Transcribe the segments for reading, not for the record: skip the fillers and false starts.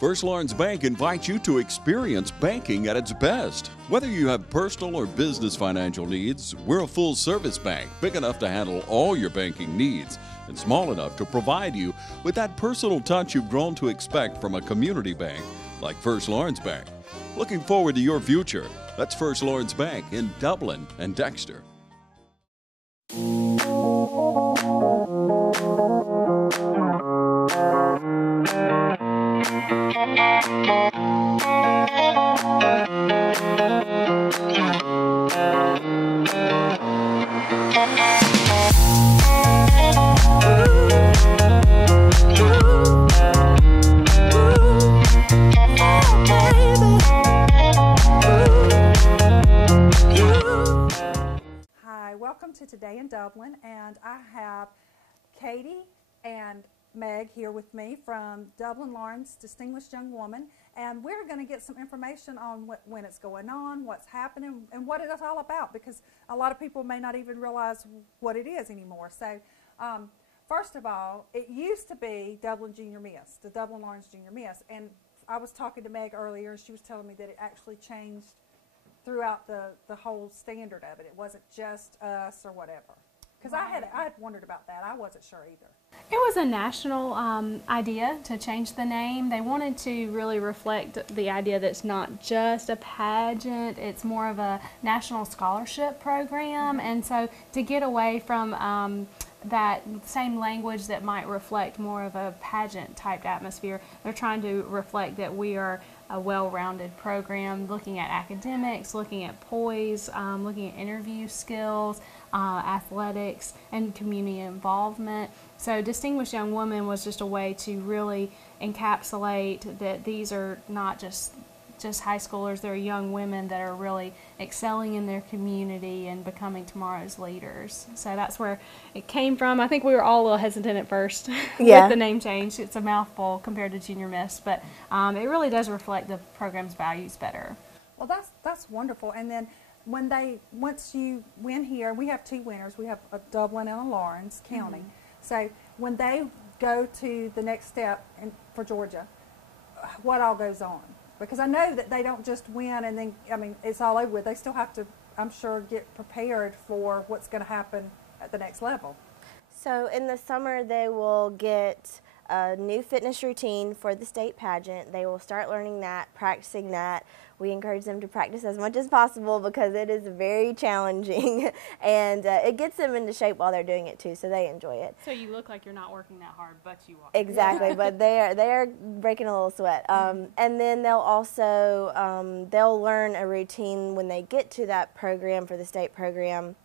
First Lawrence Bank invites you to experience banking at its best. Whether you have personal or business financial needs, we're a full-service bank, big enough to handle all your banking needs and small enough to provide you with that personal touch you've grown to expect from a community bank like First Lawrence Bank. Looking forward to your future. That's First Lawrence Bank in Dublin and Dexter. Hi, welcome to Today in Dublin, and I have Katie and Meg here with me from Dublin Lawrence, Distinguished Young Woman, and we're going to get some information on when it's going on, what's happening, and what it's all about, because a lot of people may not even realize what it is anymore. So, first of all, it used to be Dublin Junior Miss, the Dublin Lawrence Junior Miss, and I was talking to Meg earlier, and she was telling me that it actually changed throughout the whole standard of it. It wasn't just us or whatever. Because I had wondered about that. I wasn't sure either. It was a national idea to change the name. They wanted to really reflect the idea that it's not just a pageant, it's more of a national scholarship program. And so to get away from that same language that might reflect more of a pageant type atmosphere, they're trying to reflect that we are a well-rounded program, looking at academics, looking at poise, looking at interview skills, athletics, and community involvement. So Distinguished Young Woman was just a way to really encapsulate that these are not just high schoolers, they're young women that are really excelling in their community and becoming tomorrow's leaders. So that's where it came from. I think we were all a little hesitant at first with the name change. It's a mouthful compared to Junior Miss, but it really does reflect the program's values better. Well, that's wonderful. And then once you win here, we have two winners. We have a Dublin and a Lawrence County. So when they go to the next step for Georgia, what all goes on? Because I know that they don't just win and then, I mean, it's all over with. They still have to, I'm sure, get prepared for what's going to happen at the next level. So in the summer, they will get a new fitness routine for the state pageant. They will start learning that, practicing that. We encourage them to practice as much as possible because it is very challenging, and it gets them into shape while they're doing it too, so they enjoy it. So you look like you're not working that hard, but you are. Exactly, but they are breaking a little sweat. And then they'll also they'll learn a routine when they get to that program for the state program,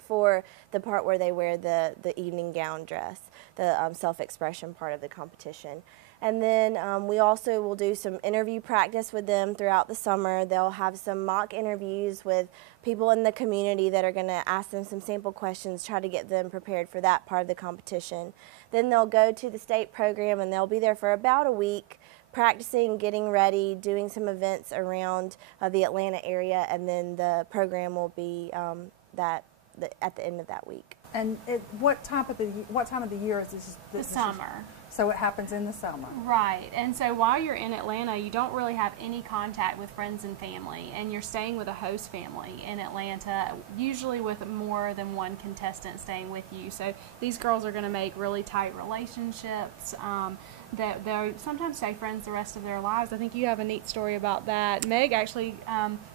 for the part where they wear the evening gown dress, the self-expression part of the competition. And then we also will do some interview practice with them throughout the summer. They'll have some mock interviews with people in the community that are going to ask them some sample questions, try to get them prepared for that part of the competition. Then they'll go to the state program and they'll be there for about a week, practicing, getting ready, doing some events around the Atlanta area, and then the program will be at the end of that week. And what time of the year is this? The summer. So it happens in the summer. Right. And so while you're in Atlanta, you don't really have any contact with friends and family, and you're staying with a host family in Atlanta, usually with more than one contestant staying with you. So these girls are going to make really tight relationships that they'll sometimes stay friends the rest of their lives. I think you have a neat story about that. Meg actually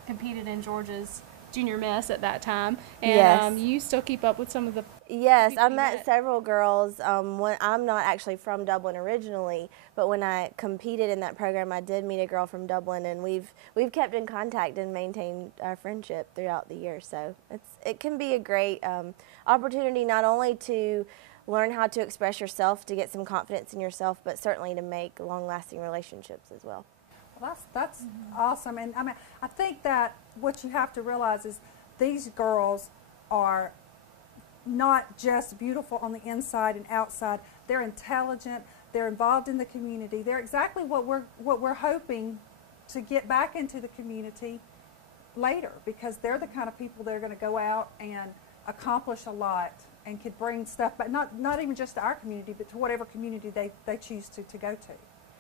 competed in Georgia's Junior Miss at that time, and you still keep up with some of the I met several girls. I'm not actually from Dublin originally, but when I competed in that program, I did meet a girl from Dublin, and we've kept in contact and maintained our friendship throughout the year. So it can be a great opportunity not only to learn how to express yourself, to get some confidence in yourself, but certainly to make long-lasting relationships as well. Well, that's awesome. And I mean, I think that what you have to realize is these girls are not just beautiful on the inside and outside. They're intelligent. They're involved in the community. They're exactly what we're hoping to get back into the community later, because they're the kind of people that are going to go out and accomplish a lot and could bring stuff, but not even just to our community, but to whatever community they choose to go to.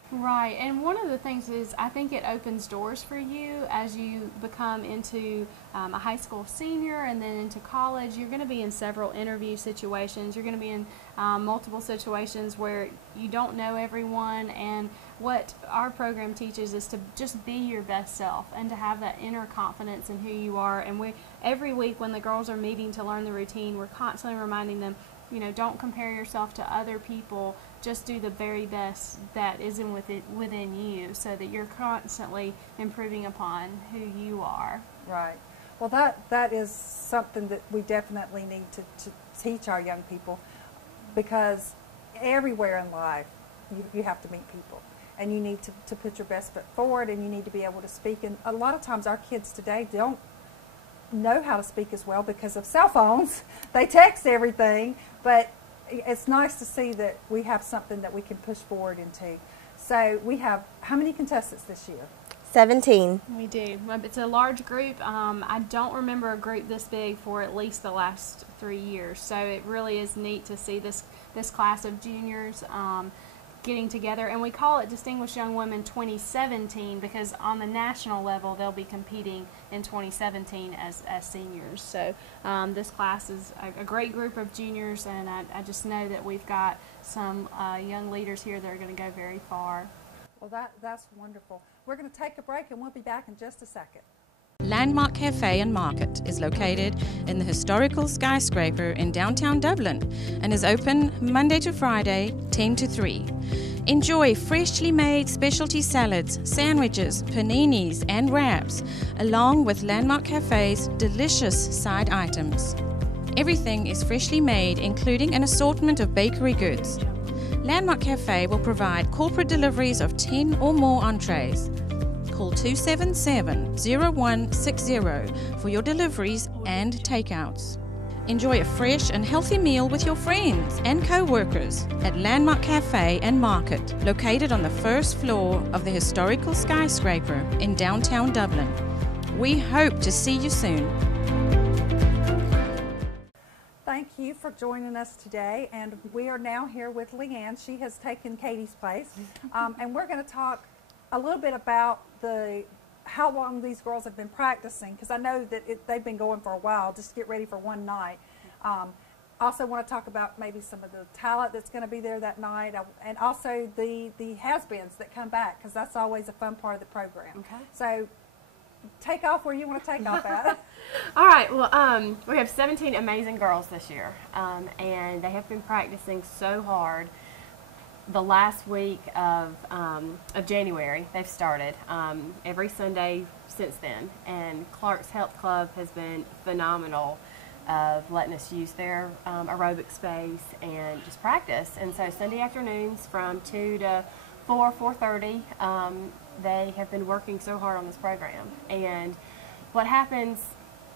Right, and one of the things is I think it opens doors for you as you become into a high school senior and then into college. You're going to be in several interview situations. You're going to be in multiple situations where you don't know everyone, and what our program teaches is to just be your best self and to have that inner confidence in who you are. And every week when the girls are meeting to learn the routine, we're constantly reminding them, you know, don't compare yourself to other people. Just do the very best that is within you, so that you're constantly improving upon who you are. Right. Well, that is something that we definitely need to teach our young people, because everywhere in life you have to meet people, and you need to put your best foot forward, and you need to be able to speak. And a lot of times our kids today don't know how to speak as well because of cell phones. They text everything, but it's nice to see that we have something that we can push forward into. So we have, how many contestants this year? 17. We do. It's a large group. I don't remember a group this big for at least the last 3 years. So it really is neat to see this class of juniors getting together. And we call it Distinguished Young Women 2017 because on the national level they'll be competing in 2017 as seniors. So this class is a great group of juniors, and I just know that we've got some young leaders here that are going to go very far. Well, that's wonderful. We're going to take a break, and we'll be back in just a second. Landmark Cafe and Market is located in the historical skyscraper in downtown Dublin and is open Monday to Friday, 10 to 3. Enjoy freshly made specialty salads, sandwiches, paninis, and wraps, along with Landmark Cafe's delicious side items. Everything is freshly made, including an assortment of bakery goods. Landmark Cafe will provide corporate deliveries of 10 or more entrees. Call 277-0160 for your deliveries and takeouts. Enjoy a fresh and healthy meal with your friends and co-workers at Landmark Cafe and Market, located on the first floor of the historical skyscraper in downtown Dublin. We hope to see you soon. Thank you for joining us today, and we are now here with Leanne. She has taken Katie's place, and we're going to talk a little bit about how long these girls have been practicing, because I know that they've been going for a while just to get ready for one night. Also want to talk about maybe some of the talent that's going to be there that night, and also the has-beens that come back, because that's always a fun part of the program. Okay. So take off where you want to take off at. All right, well, we have 17 amazing girls this year, and they have been practicing so hard. The last week of January, they've started every Sunday since then, and Clark's Health Club has been phenomenal of letting us use their aerobic space and just practice. And so Sunday afternoons from 2 to 4:30, they have been working so hard on this program. And what happens,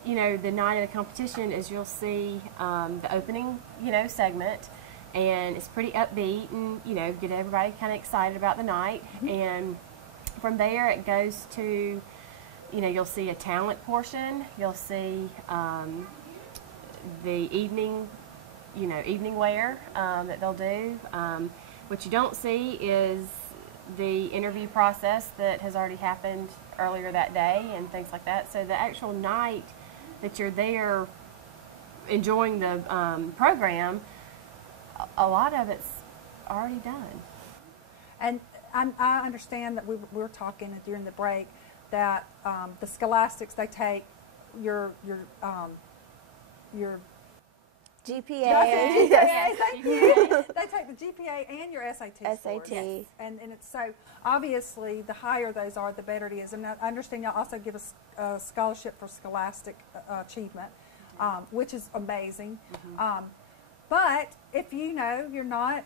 you know, the night of the competition is you'll see the opening, you know, segment, and it's pretty upbeat and, you know, get everybody kind of excited about the night. And from there it goes to, you know, you'll see a talent portion, you'll see the evening, you know, evening wear that they'll do. What you don't see is the interview process that has already happened earlier that day and things like that. So the actual night that you're there enjoying the program, a lot of it's already done. And I understand that we were talking during the break that the scholastics, they take your GPA. Yes. Thank you. They take the GPA and your SAT scores. Yes. And it's so, obviously, the higher those are, the better it is. And I understand y'all also give us a scholarship for scholastic achievement, which is amazing. But if you know you're not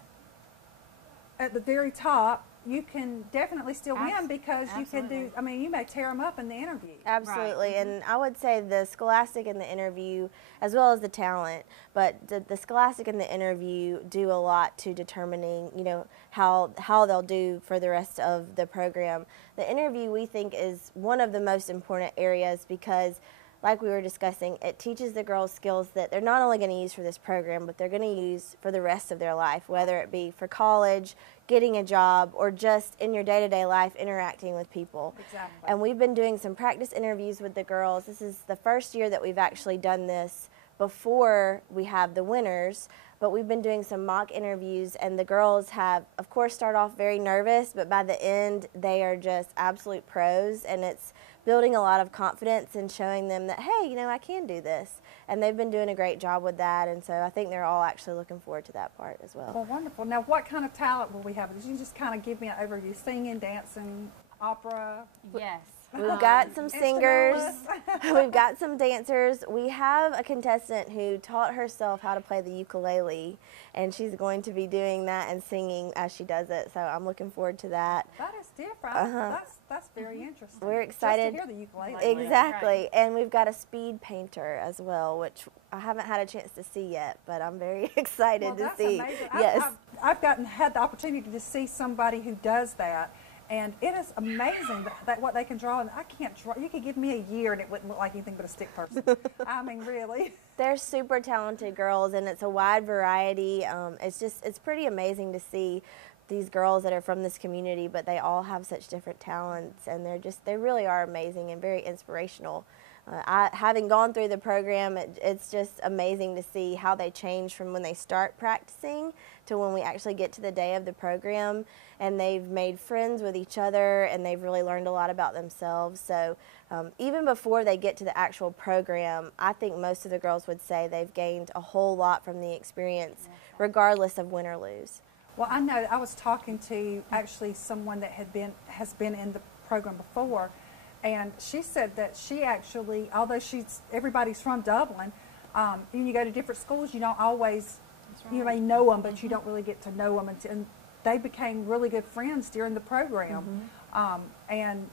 at the very top, you can definitely still win, because you can do, I mean, you may tear them up in the interview. Absolutely. Right. And I would say the scholastic and the interview, as well as the talent, but the scholastic and the interview do a lot to determining, you know, how they'll do for the rest of the program. The interview, we think, is one of the most important areas, because like we were discussing, it teaches the girls skills that they're not only going to use for this program, but they're going to use for the rest of their life, whether it be for college, getting a job, or just in your day-to-day life interacting with people. Exactly. And we've been doing some practice interviews with the girls. This is the first year that we've actually done this before we have the winners, but we've been doing some mock interviews, and the girls have, of course, start off very nervous, but by the end they are just absolute pros, and it's building a lot of confidence and showing them that, hey, you know, I can do this. And they've been doing a great job with that, and so I think they're all actually looking forward to that part as well. Well, wonderful. Now, what kind of talent will we have? Did you just kind of give me an overview? Singing, dancing, opera? Yes. We've got some singers, Instrumentalists. we've got some dancers. We have a contestant who taught herself how to play the ukulele, and she's going to be doing that and singing as she does it, so I'm looking forward to that. That is different. That's very interesting. We're excited. Just to hear the ukulele. Exactly, and we've got a speed painter as well, which I haven't had a chance to see yet, but I'm very excited Well, to that's see. amazing. Yes. I've had the opportunity to see somebody who does that, and it is amazing that what they can draw. And I can't draw. You could give me a year and it wouldn't look like anything but a stick person. I mean, really. They're super talented girls, and it's a wide variety. It's pretty amazing to see these girls that are from this community, but they all have such different talents, and they really are amazing and very inspirational. Having gone through the program, it's just amazing to see how they change from when they start practicing to when we actually get to the day of the program, and they've made friends with each other, and they've really learned a lot about themselves. So even before they get to the actual program, I think most of the girls would say they've gained a whole lot from the experience, regardless of win or lose. Well, I know I was talking to actually someone that has been in the program before, and she said that she actually, although everybody's from Dublin, when you go to different schools, you don't always, you may know them, but you don't really get to know them, and they became really good friends during the program, and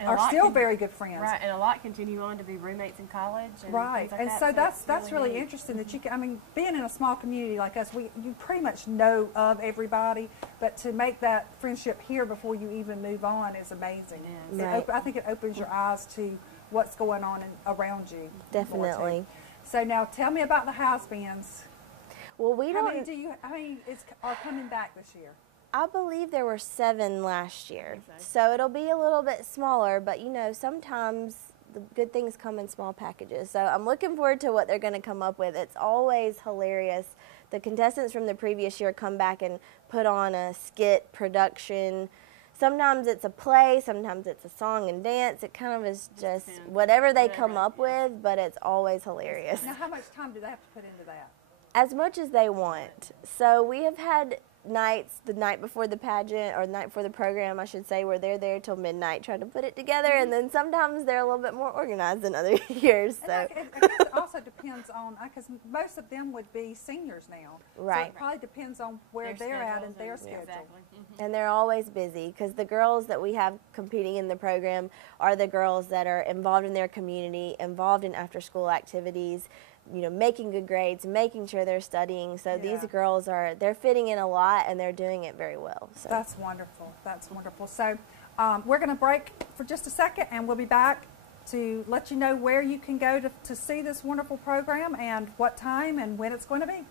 are still very good friends. Right, and a lot continue on to be roommates in college. And right, things like and that. so that's really interesting that you can, I mean, being in a small community like us, you pretty much know of everybody, but to make that friendship here before you even move on is amazing. It is. Right. I think it opens your eyes to what's going on around you. Definitely. More too. So now tell me about the house bands. Well, How many are coming back this year? I believe there were 7 last year, so it'll be a little bit smaller, but you know, sometimes the good things come in small packages, so I'm looking forward to what they're going to come up with. It's always hilarious. The contestants from the previous year come back and put on a skit production. Sometimes it's a play, sometimes it's a song and dance. It kind of is just whatever they come up with, but it's always hilarious. Now, how much time do they have to put into that? As much as they want. So we have had nights, the night before the pageant, or the night before the program, I should say, where they're there till midnight trying to put it together, and then sometimes they're a little bit more organized than other years. So It also depends on, because most of them would be seniors now. Right. So it probably depends on where Their they're at schedules and their and- schedule. Exactly. and they're always busy, because the girls that we have competing in the program are the girls that are involved in their community, involved in after-school activities, you know, making good grades, making sure they're studying. So these girls they're fitting in a lot, and they're doing it very well. So. That's wonderful. That's wonderful. So we're going to break for just a second, and we'll be back to let you know where you can go to see this wonderful program and what time and when it's going to be.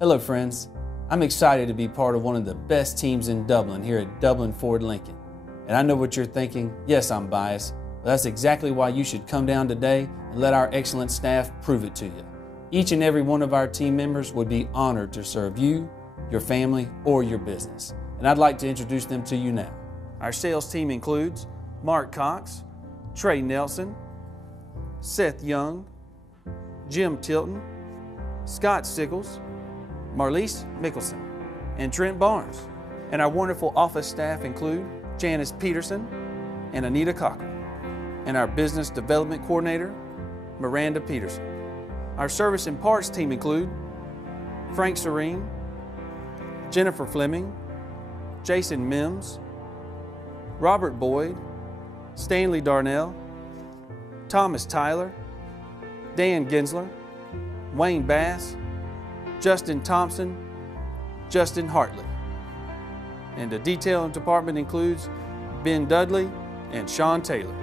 Hello friends, I'm excited to be part of one of the best teams in Dublin here at Dublin Ford Lincoln. And I know what you're thinking, yes I'm biased, but that's exactly why you should come down today and let our excellent staff prove it to you. Each and every one of our team members would be honored to serve you, your family, or your business. And I'd like to introduce them to you now. Our sales team includes Mark Cox, Trey Nelson, Seth Young, Jim Tilton, Scott Sickles, Marlise Mickelson, and Trent Barnes. And our wonderful office staff include Janice Peterson and Anita Cochran. And our business development coordinator, Miranda Peterson. Our service and parts team include Frank Serene, Jennifer Fleming, Jason Mims, Robert Boyd, Stanley Darnell, Thomas Tyler, Dan Gensler, Wayne Bass, Justin Thompson, Justin Hartley. And the detail department includes Ben Dudley and Sean Taylor.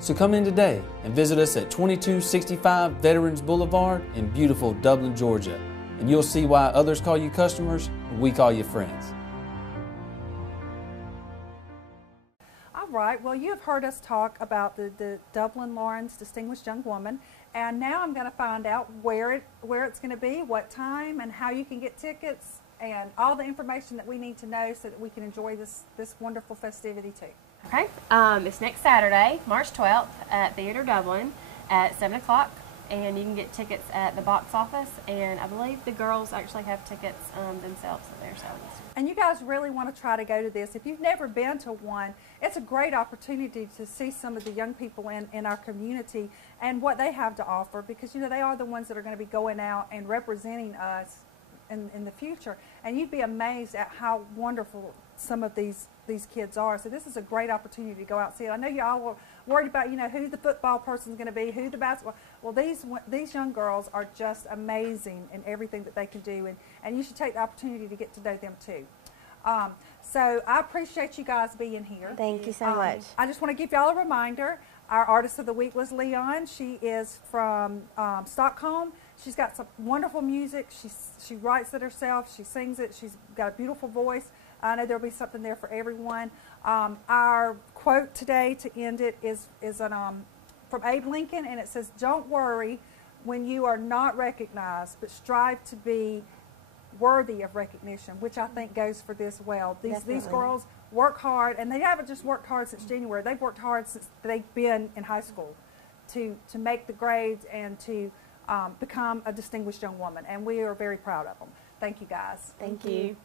So come in today and visit us at 2265 Veterans Boulevard in beautiful Dublin, Georgia, and you'll see why others call you customers and we call you friends. All right, well, you have heard us talk about the Dublin Lawrence Distinguished Young Woman, and now I'm going to find out where it's going to be, what time, and how you can get tickets, and all the information that we need to know so that we can enjoy this wonderful festivity too. Okay, it's next Saturday, March 12th at Theatre Dublin at 7 o'clock, and you can get tickets at the box office, and I believe the girls actually have tickets themselves that they're selling. And you guys really want to try to go to this. If you've never been to one, it's a great opportunity to see some of the young people in our community and what they have to offer, because you know they are the ones that are going to be going out and representing us in the future. And you'd be amazed at how wonderful some of these kids are. So this is a great opportunity to go out and see it. I know you all were worried about, you know, who the football person's going to be, who the basketball. Well, these young girls are just amazing in everything that they can do, and you should take the opportunity to get to know them too. So I appreciate you guys being here. Thank you so much. I just want to give y'all a reminder. Our artist of the week was Leon. She is from Stockholm. She's got some wonderful music. She writes it herself. She sings it. She's got a beautiful voice. I know there'll be something there for everyone. Our quote today to end it is from Abe Lincoln, and it says, "Don't worry when you are not recognized, but strive to be worthy of recognition," which I think goes for this well. These girls work hard, and they haven't just worked hard since January. They've worked hard since they've been in high school to make the grades and to become a distinguished young woman, and we are very proud of them. Thank you, guys. Thank you.